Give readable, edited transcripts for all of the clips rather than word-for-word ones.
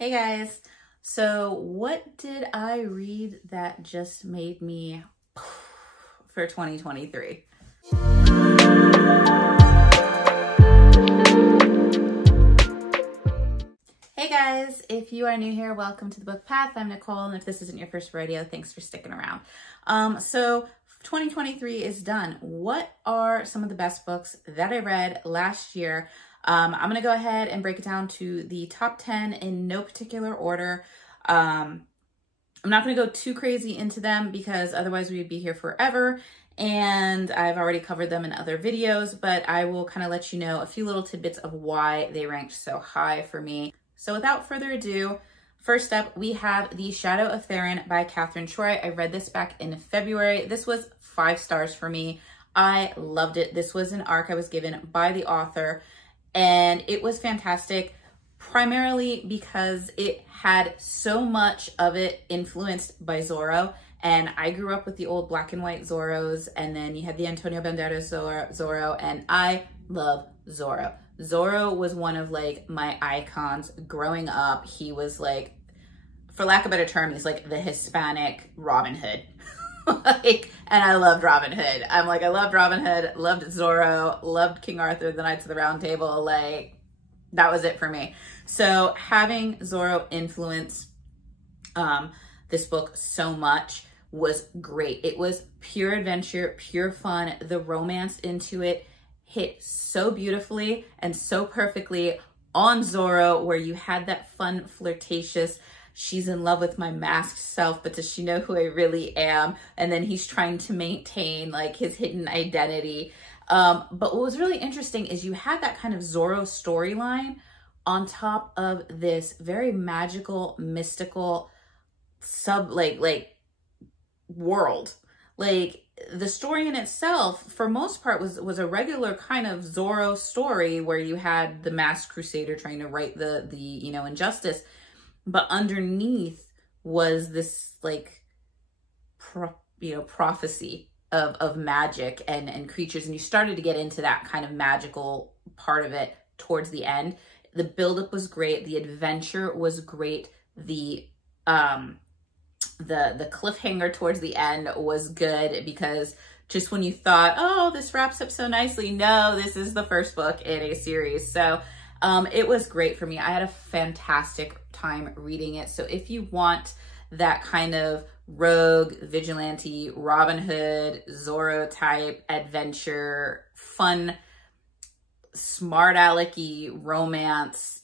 Hey guys, so what did I read that just made me for 2023? Hey guys, if you are new here, welcome to the Book Path. I'm Nicole, and if this isn't your first rodeo, thanks for sticking around. So 2023 is done. What are some of the best books that I read last year? I'm going to go ahead and break it down to the top 10 in no particular order. I'm not going to go too crazy into them because otherwise we would be here forever. And I've already covered them in other videos, but I will kind of let you know a few little tidbits of why they ranked so high for me. So without further ado, first up, we have The Shadow of Theron by Catherine Troy. I read this back in February. This was 5 stars for me. I loved it. This was an arc I was given by the author, and it was fantastic, primarily because it had so much of it influenced by Zorro. And I grew up with the old black and white Zorros, and then you had the Antonio Banderas Zorro, and I love Zorro. Zorro was one of like my icons growing up. He was like, for lack of a better term, he's like the Hispanic Robin Hood. And I loved Robin Hood. I loved Robin Hood, loved Zorro, loved King Arthur, the Knights of the Round Table. Like, that was it for me. So having Zorro influence this book so much was great. It was pure adventure, pure fun. The romance into it hit so beautifully and so perfectly on Zorro, where you had that fun, flirtatious, she's in love with my masked self, but does she know who I really am? And then he's trying to maintain like his hidden identity. But what was really interesting is you had that kind of Zorro storyline on top of this very magical, mystical world. Like, the story in itself, for most part, was a regular kind of Zorro story where you had the masked crusader trying to right the injustice. But underneath was this like, prophecy of magic and creatures. And you started to get into that kind of magical part of it towards the end. The buildup was great. The adventure was great. The cliffhanger towards the end was good, because just when you thought, oh, this wraps up so nicely, no, this is the first book in a series. So it was great for me. I had a fantastic time reading it. So if you want that kind of rogue, vigilante, Robin Hood, Zorro type adventure, fun, smart alecky romance,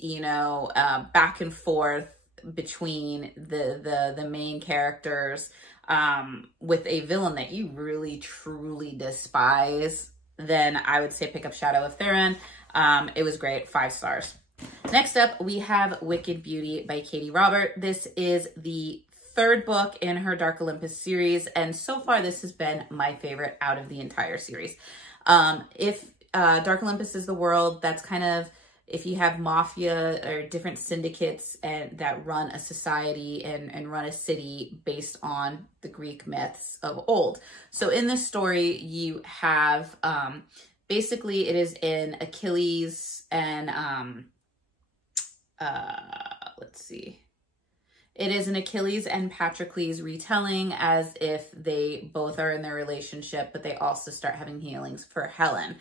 back and forth between the main characters, with a villain that you really truly despise, then I would say pick up Shadow of Theron. It was great, 5 stars. Next up, we have Wicked Beauty by Katie Robert. This is the 3rd book in her Dark Olympus series, and so far this has been my favorite out of the entire series. If Dark Olympus is the world, that's kind of, if you have mafia or different syndicates that run a society and run a city based on the Greek myths of old. So in this story, you have, basically it is in Achilles and, let's see. It is an Achilles and Patroclus retelling, as if they both are in their relationship, but they also start having healings for Helen,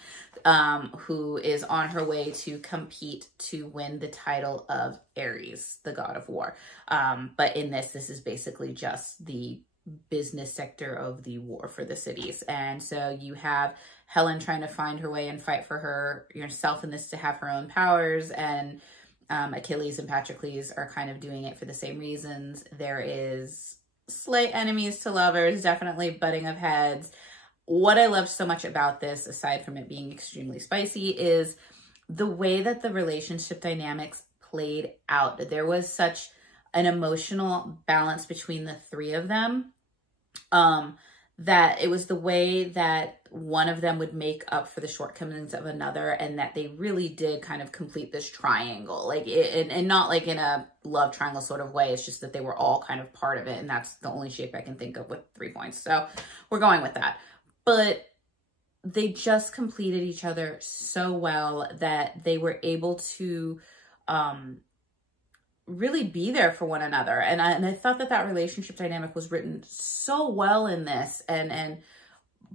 who is on her way to compete to win the title of Ares, the god of war. But in this is basically just the business sector of the war for the cities. And so you have Helen trying to find her way and fight for herself in this to have her own powers, and Achilles and Patroclus are kind of doing it for the same reasons. There is slight enemies to lovers, definitely butting of heads. What I loved so much about this, aside from it being extremely spicy, is the way that the relationship dynamics played out. There was such an emotional balance between the 3 of them, that it was the way that one of them would make up for the shortcomings of another, and that they really did kind of complete this triangle, and not like in a love triangle sort of way. It's just that they were all kind of part of it, and that's the only shape I can think of with 3 points. So we're going with that. But they just completed each other so well that they were able to really be there for one another. And I thought that that relationship dynamic was written so well in this, and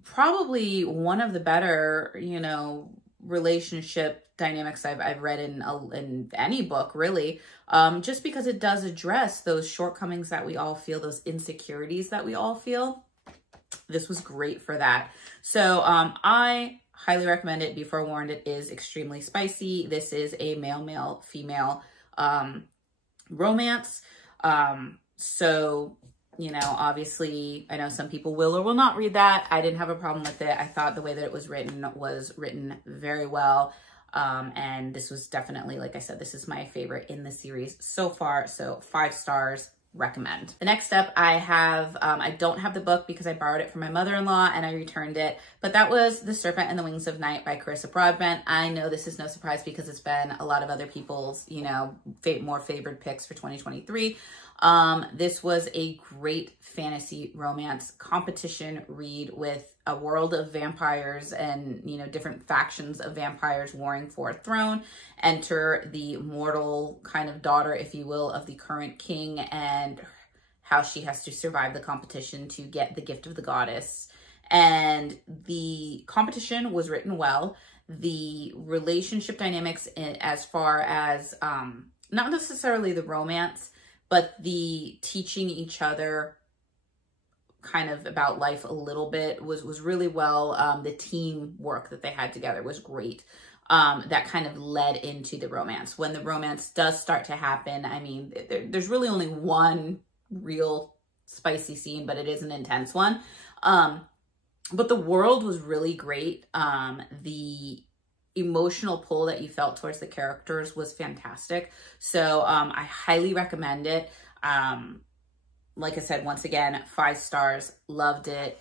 probably one of the better, you know, relationship dynamics I've read in any book, really, just because it does address those shortcomings that we all feel, those insecurities that we all feel. This was great for that. So I highly recommend it. Be forewarned, it is extremely spicy. This is a male, female romance. So, you know, obviously, I know some people will or will not read that. I didn't have a problem with it. I thought the way that it was written very well. And this was definitely, like I said, this is my favorite in the series so far. So 5 stars, recommend. The next up I have, I don't have the book because I borrowed it from my mother-in-law and I returned it, but that was The Serpent and the Wings of Night by Carissa Broadbent. I know this is no surprise because it's been a lot of other people's, you know, more favored picks for 2023. This was a great fantasy romance competition read with a world of vampires and, you know, different factions of vampires warring for a throne. Enter the mortal kind of daughter, if you will, of the current king, and how she has to survive the competition to get the gift of the goddess. And the competition was written well. The relationship dynamics, as far as not necessarily the romance, but the teaching each other kind of about life a little bit was really well. The teamwork that they had together was great. That kind of led into the romance. When the romance does start to happen, I mean, there's really only one real spicy scene, but it is an intense one. But the world was really great. The emotional pull that you felt towards the characters was fantastic. So I highly recommend it. Like I said, once again, 5 stars, loved it.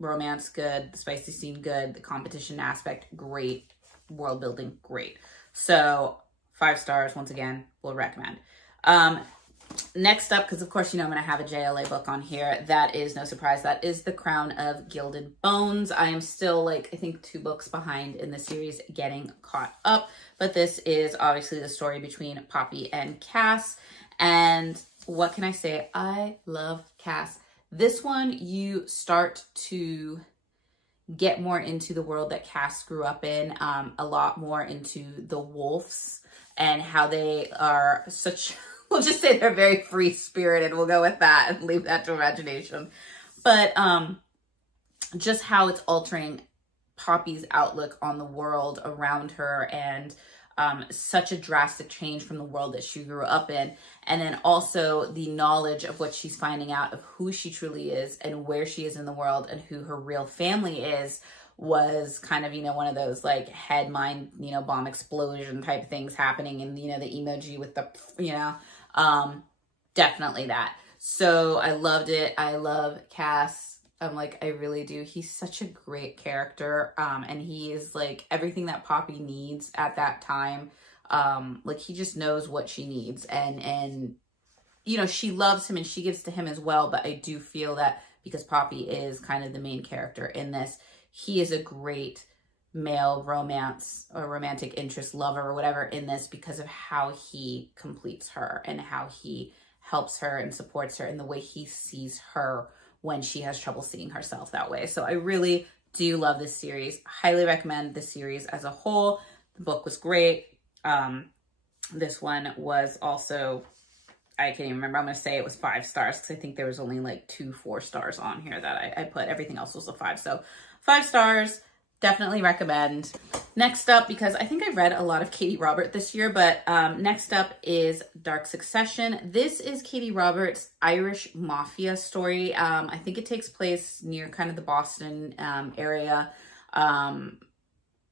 Romance, good. The spicy scene, good. The competition aspect, great. World building, great. So 5 stars, once again, will recommend. Next up, because of course, you know, I'm going to have a JLA book on here. That is no surprise. That is The Crown of Gilded Bones. I am still, like, I think 2 books behind in the series getting caught up. But this is obviously the story between Poppy and Cass. And what can I say? I love Cass. This one, you start to get more into the world that Cass grew up in, a lot more into the wolves and how they are such, we'll just say they're very free-spirited. We'll go with that and leave that to imagination. But just how it's altering Poppy's outlook on the world around her, and such a drastic change from the world that she grew up in. And then also the knowledge of what she's finding out of who she truly is and where she is in the world and who her real family is, was kind of, you know, one of those like head mind, you know, bomb explosion type things happening. And, you know, the emoji with the, you know, definitely that. So I loved it. I love Cass. I'm like, I really do. He's such a great character. And he is like everything that Poppy needs at that time. Like he just knows what she needs, and, you know, she loves him and she gives to him as well. But I do feel that because Poppy is kind of the main character in this, he is a great male romance or romantic interest lover or whatever in this, because of how he completes her and how he helps her and supports her, and the way he sees her when she has trouble seeing herself that way. So I really do love this series. Highly recommend this series as a whole. The book was great. This one was also, I can't even remember. I'm going to say it was 5 stars because I think there was only like 2 4 stars on here that I put. Everything else was a 5. So 5 stars, definitely recommend. Next up, because I think I've read a lot of Katie Robert this year, but next up is Dark Succession. This is Katie Robert's Irish mafia story. I think it takes place near kind of the Boston area,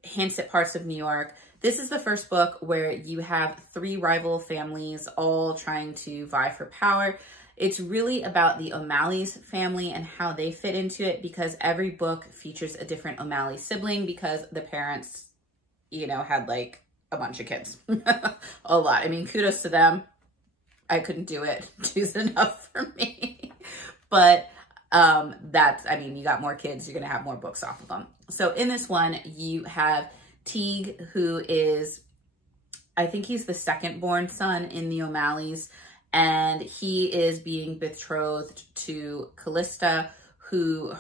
hints at parts of New York. This is the first book where you have 3 rival families all trying to vie for power. It's really about the O'Malley's family and how they fit into it, because every book features a different O'Malley sibling, because the parents, you know, had like a bunch of kids. A lot. I mean, kudos to them. I couldn't do it. 2's enough for me. But that's, I mean, you got more kids, you're going to have more books off of them. So in this one, you have Teague, who is I think he's the second born son in the O'Malleys, and he is being betrothed to Callista, who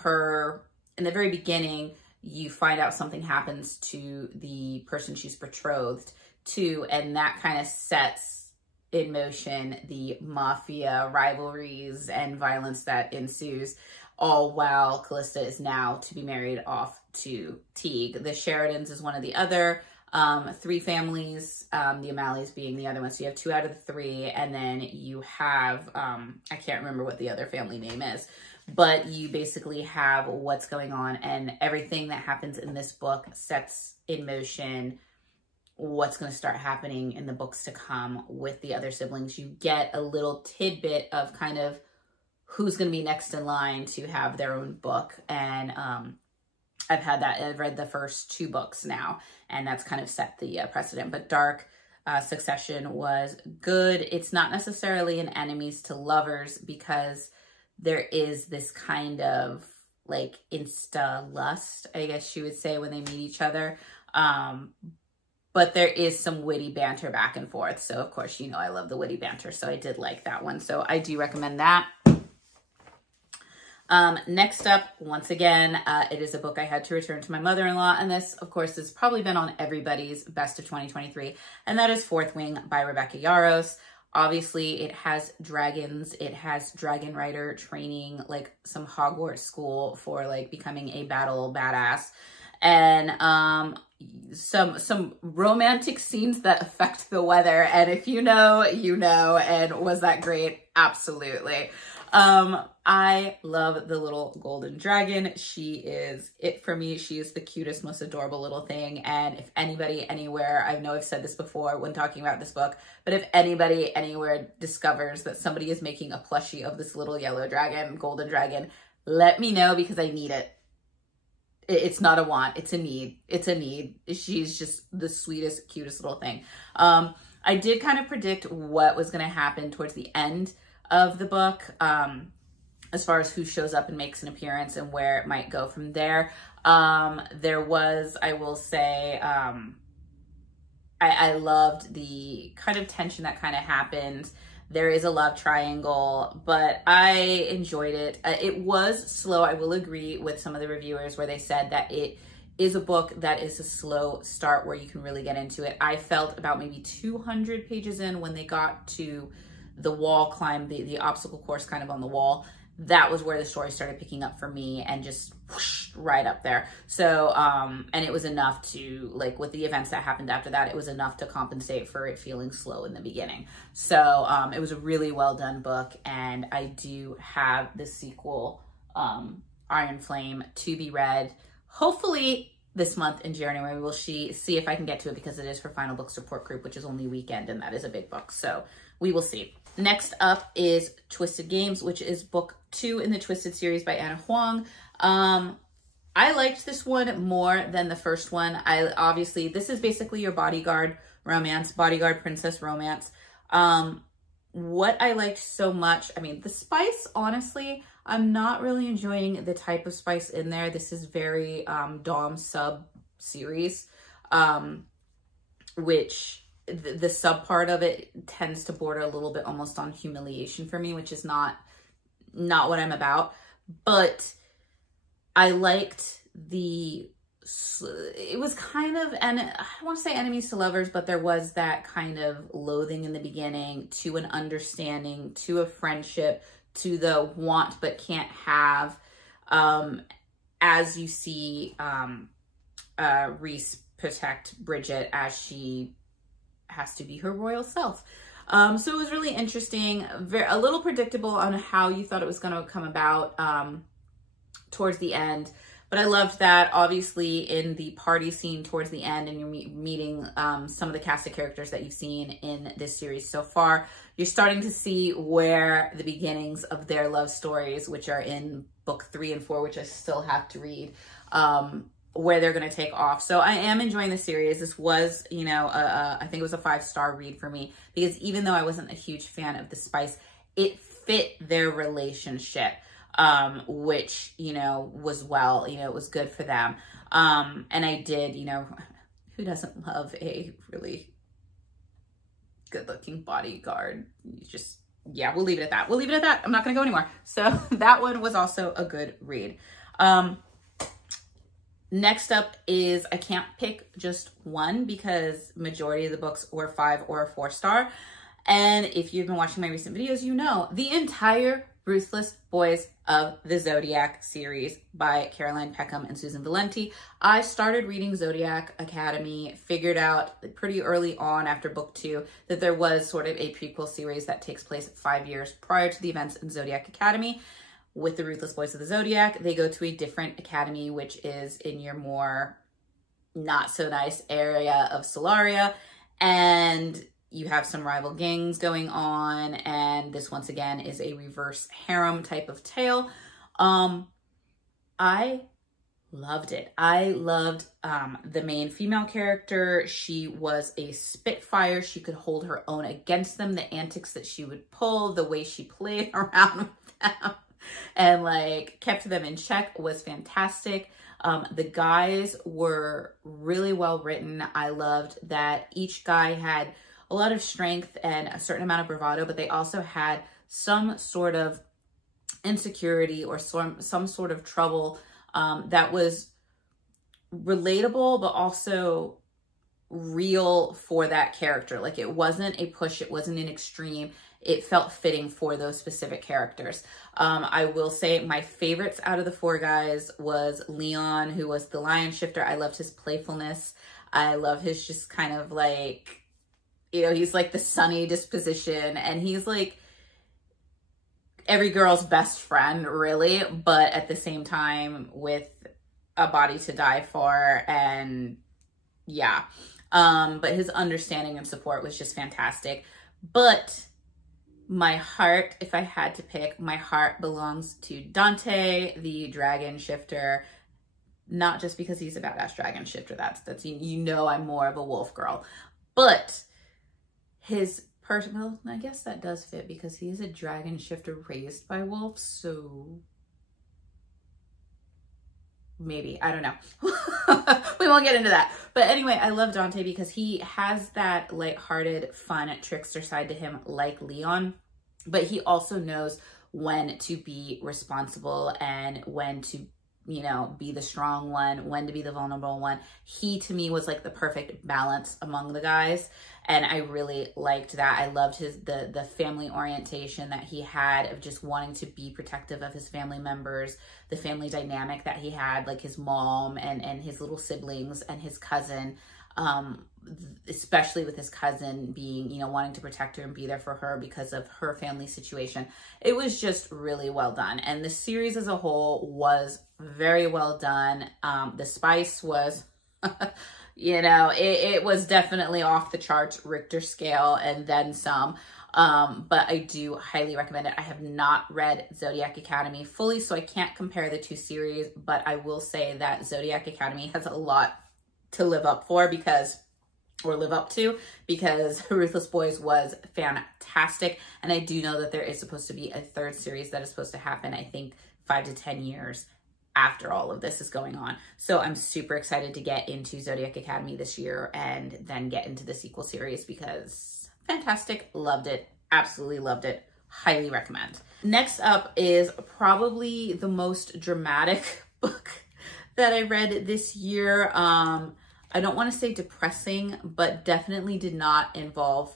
in the very beginning, you find out something happens to the person she's betrothed to, and that kind of sets in motion the mafia rivalries and violence that ensues, all while Callista is now to be married off to Teague. The Sheridans is one of the other three families, the O'Malleys being the other one. So you have 2 out of the 3, and then you have, I can't remember what the other family name is, but you basically have what's going on, and everything that happens in this book sets in motion what's going to start happening in the books to come with the other siblings. You get a little tidbit of kind of who's going to be next in line to have their own book, and I've read the first 2 books now, and that's kind of set the precedent. But Dark Succession was good. It's not necessarily an enemies to lovers, because there is this kind of like insta lust, I guess you would say, when they meet each other. But there is some witty banter back and forth. So of course, you know, I love the witty banter. So I did like that one. So I do recommend that. Next up, once again, it is a book I had to return to my mother-in-law, and this, of course, has probably been on everybody's best of 2023, and that is Fourth Wing by Rebecca Yarros. Obviously, it has dragons, it has dragon rider training, like some Hogwarts school for like becoming a battle badass, and some romantic scenes that affect the weather, and if you know, you know. And was that great? Absolutely. I love the little golden dragon. She is it for me. She is the cutest, most adorable little thing. And if anybody anywhere, I know I've said this before when talking about this book, but if anybody anywhere discovers that somebody is making a plushie of this little yellow dragon, golden dragon, let me know, because I need it. It's not a want, it's a need. It's a need. She's just the sweetest, cutest little thing. I did kind of predict what was going to happen towards the end of the book, as far as who shows up and makes an appearance and where it might go from there. There was, I will say, I loved the kind of tension that kind of happened. There is a love triangle, but I enjoyed it. It was slow. I will agree with some of the reviewers where they said that it is a book that is a slow start where you can really get into it. I felt about maybe 200 pages in, when they got to the wall climb, the obstacle course kind of on the wall, that was where the story started picking up for me, and just whoosh, right up there. So, and it was enough to, like, with the events that happened after that, it was enough to compensate for it feeling slow in the beginning. So, it was a really well done book, and I do have the sequel, Iron Flame, to be read, hopefully this month in January. We'll see if I can get to it, because it is for Final Book Support Group, which is only weekend, and that is a big book. So we will see. Next up is Twisted Games, which is book 2 in the Twisted series by Anna Huang. I liked this one more than the first one. Obviously, this is basically your bodyguard romance, bodyguard princess romance. What I liked so much, I mean, the spice, honestly, I'm not really enjoying the type of spice in there. This is very Dom sub series, which the sub part of it tends to border a little bit almost on humiliation for me, which is not what I'm about. But I liked it was kind of, and I don't want to say enemies to lovers, but there was that kind of loathing in the beginning, to an understanding, to a friendship, to the want but can't have, as you see Reese protect Bridget as she has to be her royal self. So it was really interesting, a little predictable on how you thought it was going to come about towards the end. But I loved that. Obviously, in the party scene towards the end, and you're meeting some of the cast of characters that you've seen in this series so far, you're starting to see where the beginnings of their love stories, which are in book 3 and 4, which I still have to read, where they're going to take off. So I am enjoying the series. This was, you know, I think it was a 5-star read for me, because even though I wasn't a huge fan of the spice, it fit their relationship, which, you know, was well, you know, it was good for them. And I did, you know, who doesn't love a really good looking bodyguard. You just, yeah, we'll leave it at that. We'll leave it at that. I'm not going to go anymore. So that one was also a good read. Next up is, I can't pick just one because majority of the books were 5 or a 4-star. And if you've been watching my recent videos, you know the entire Ruthless Boys of the Zodiac series by Caroline Peckham and Susan Valenti. I started reading Zodiac Academy, figured out pretty early on after book 2 that there was sort of a prequel series that takes place 5 years prior to the events in Zodiac Academy. With the Ruthless Boys of the Zodiac, they go to a different academy, which is in your more not so nice area of Solaria. And you have some rival gangs going on. And this, once again, is a reverse harem type of tale. I loved it. I loved the main female character. She was a spitfire. She could hold her own against them. The antics that she would pull, the way she played around with them and like kept them in check was fantastic. The guys were really well written. I loved that each guy had a lot of strength and a certain amount of bravado, but they also had some sort of insecurity or some sort of trouble that was relatable, but also real for that character. Like, it wasn't a push, it wasn't an extreme. It felt fitting for those specific characters. I will say my favorites out of the 4 guys was Leon, who was the lion shifter. I loved his playfulness. I love his just kind of like, you know, he's like the sunny disposition, and he's like every girl's best friend, really, but at the same time with a body to die for. And yeah, but his understanding and support was just fantastic. But my heart, if I had to pick, my heart belongs to Dante, the dragon shifter. Not just because he's a badass dragon shifter. That's you know, I'm more of a wolf girl, but his personal, I guess that does fit because he is a dragon shifter raised by wolves. So maybe, I don't know. We won't get into that. But anyway, I love Dante because he has that lighthearted, fun, trickster side to him like Leon, but he also knows when to be responsible and when to, you know, be the strong one, when to be the vulnerable one. He, to me, was like the perfect balance among the guys. And I really liked that. I loved the family orientation that he had of just wanting to be protective of his family members, the family dynamic that he had, like his mom and his little siblings and his cousin, especially with his cousin being, you know, wanting to protect her and be there for her because of her family situation. It was just really well done. And the series as a whole was very well done. The spice was... you know, it was definitely off the charts Richter scale and then some. But I do highly recommend it. I have not read Zodiac Academy fully, so I can't compare the 2 series, but I will say that Zodiac Academy has a lot to live up to because Ruthless Boys was fantastic. And I do know that there is supposed to be a 3rd series that is supposed to happen, I think 5 to 10 years after all of this is going on. So I'm super excited to get into Zodiac Academy this year and then get into the sequel series because fantastic. Loved it. Absolutely loved it. Highly recommend. Next up is probably the most dramatic book that I read this year. I don't want to say depressing, but definitely did not involve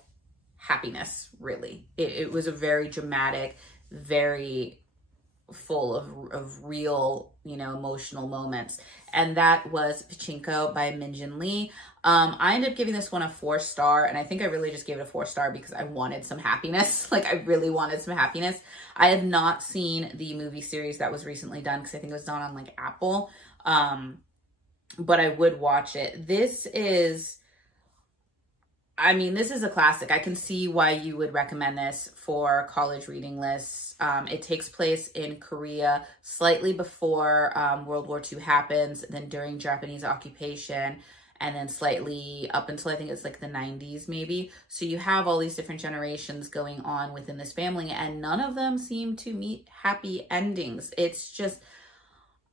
happiness, really. It was a very dramatic, very full of real, you know, emotional moments. And that was Pachinko by Minjin Lee. I ended up giving this one a 4-star, and I think I really just gave it a 4-star because I wanted some happiness. Like, I really wanted some happiness. I had not seen the movie series that was recently done because I think it was done on like Apple. But I would watch it. This is, I mean, this is a classic. I can see why you would recommend this for college reading lists. It takes place in Korea slightly before World War II happens, then during Japanese occupation, and then slightly up until I think it's like the 90s maybe. So you have all these different generations going on within this family, and none of them seem to meet happy endings. It's just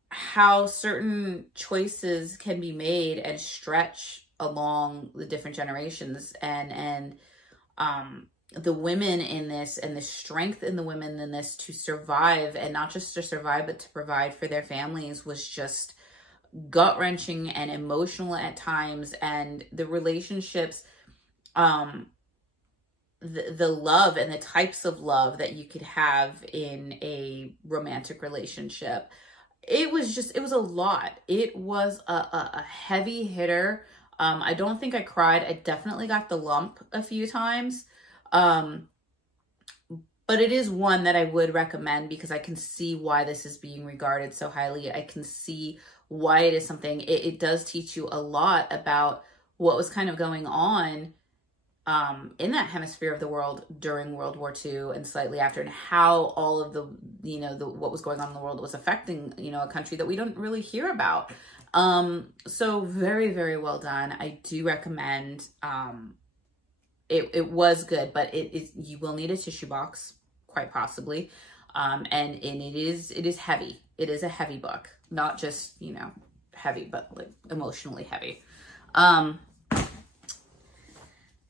how certain choices can be made and stretch along the different generations. And the women in this and the strength in the women in this to survive, and not just to survive, but to provide for their families, was just gut-wrenching and emotional at times. And the relationships, the love and the types of love that you could have in a romantic relationship, it was a lot. It was a heavy hitter. I don't think I cried. I definitely got the lump a few times. But it is one that I would recommend because I can see why this is being regarded so highly. I can see why it is something. It does teach you a lot about what was kind of going on in that hemisphere of the world during World War II and slightly after, and how all of the, what was going on in the world was affecting, a country that we don't really hear about. So very, very well done. I do recommend. It was good, but you will need a tissue box, quite possibly. And it is heavy. It is a heavy book, not just, heavy, but like emotionally heavy.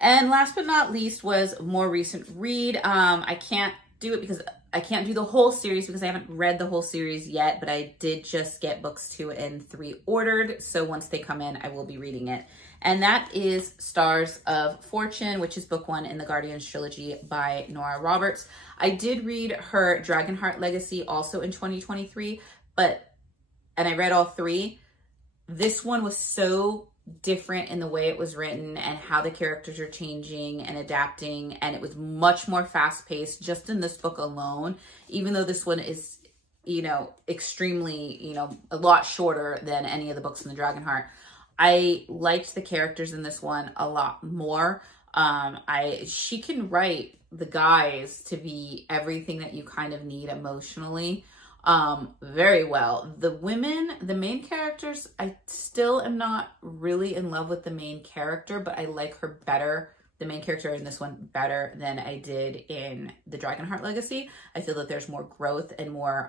And last but not least was a more recent read. I can't do it because I can't do the whole series because I haven't read the whole series yet, but I did just get books 2 and 3 ordered. So once they come in, I will be reading it. And that is Stars of Fortune, which is book 1 in the Guardians trilogy by Nora Roberts. I did read her Dragonheart Legacy also in 2023, and I read all 3. This one was so different in the way it was written and how the characters are changing and adapting, and it was much more fast-paced just in this book alone, even though this one is, extremely, a lot shorter than any of the books in the Dragonheart. I liked the characters in this one a lot more. She can write the guys to be everything that you kind of need emotionally very well. The women, the main characters, I still am not really in love with the main character, but I like her better, the main character in this one, better than I did in the Dragonheart Legacy. I feel that there's more growth and more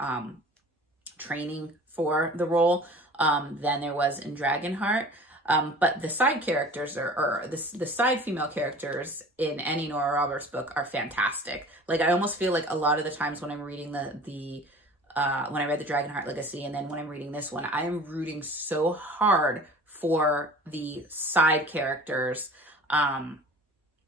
training for the role than there was in Dragonheart. But the side characters or the side female characters in any Nora Roberts book are fantastic. Like, I almost feel like a lot of the times when I'm reading when I read the Dragonheart Legacy and then when I'm reading this one, I am rooting so hard for the side characters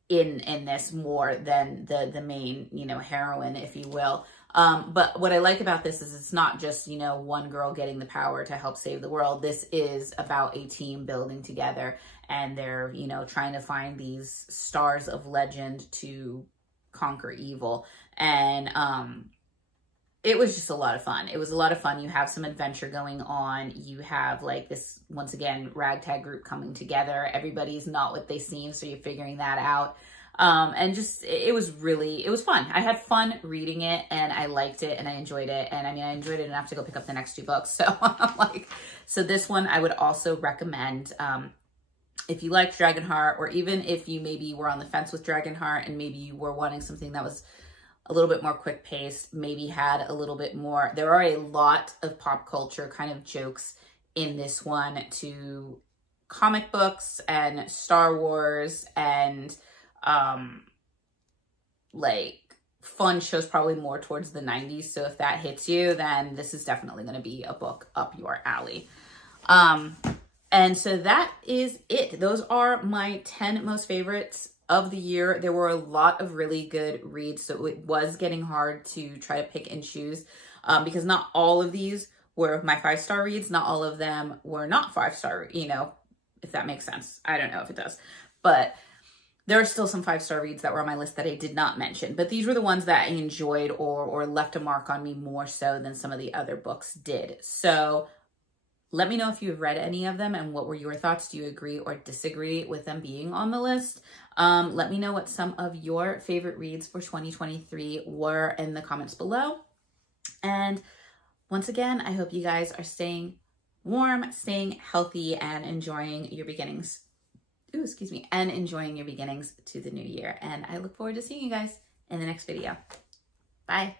in this more than the main, heroine, if you will. But what I like about this is it's not just, one girl getting the power to help save the world. This is about a team building together, and they're, trying to find these stars of legend to conquer evil. And it was just a lot of fun. It was a lot of fun. You have some adventure going on. You have like this, once again, ragtag group coming together. Everybody's not what they seem, so you're figuring that out. And just, it was fun. I had fun reading it, and I liked it, and I enjoyed it. And I mean, I enjoyed it enough to go pick up the next 2 books. So so this one I would also recommend, if you liked Dragonheart, or even if you maybe were on the fence with Dragonheart and maybe you were wanting something that was a little bit more quick paced, maybe had a little bit more, there are a lot of pop culture kind of jokes in this one to comic books and Star Wars and like fun shows, probably more towards the 90s. So if that hits you, then this is definitely going to be a book up your alley. And so that is it. Those are my 10 most favorites of the year. There were a lot of really good reads, so it was getting hard to try to pick and choose because not all of these were my 5-star reads. Not all of them were not 5-star, if that makes sense. I don't know if it does, but there are still some 5-star reads that were on my list that I did not mention, but these were the ones that I enjoyed or left a mark on me more so than some of the other books did. So let me know if you've read any of them and what were your thoughts. Do you agree or disagree with them being on the list? Let me know what some of your favorite reads for 2023 were in the comments below. And once again, I hope you guys are staying warm, staying healthy, and enjoying your beginnings. And enjoying your beginnings to the new year. And I look forward to seeing you guys in the next video. Bye.